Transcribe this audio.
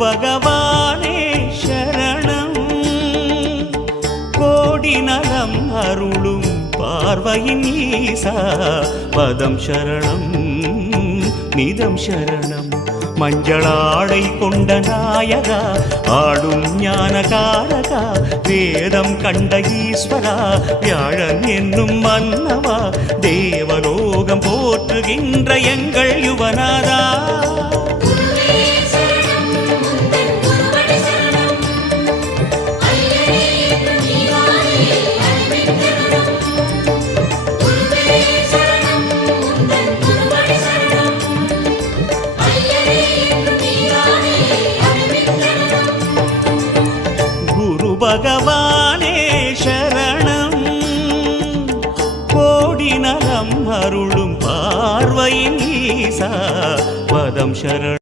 பகவானே சரணம் கோடி நலம் அருளும் பார்வையின் ஈசா பதம் சரணம் நிதம் சரணம் மஞ்சளாடை கொண்ட நாயகா ஆடும் ஞானகாரகா வேதம் கண்ட ஈஸ்வரா வியாழன் என்னும் மன்னவா தேவலோகம் போற்றுகின்ற எங்கள் யுவனாதா பகவானே சரணம் கோடி நலம் அருளும் பார்வையின் ஈசா பதம் சரணம்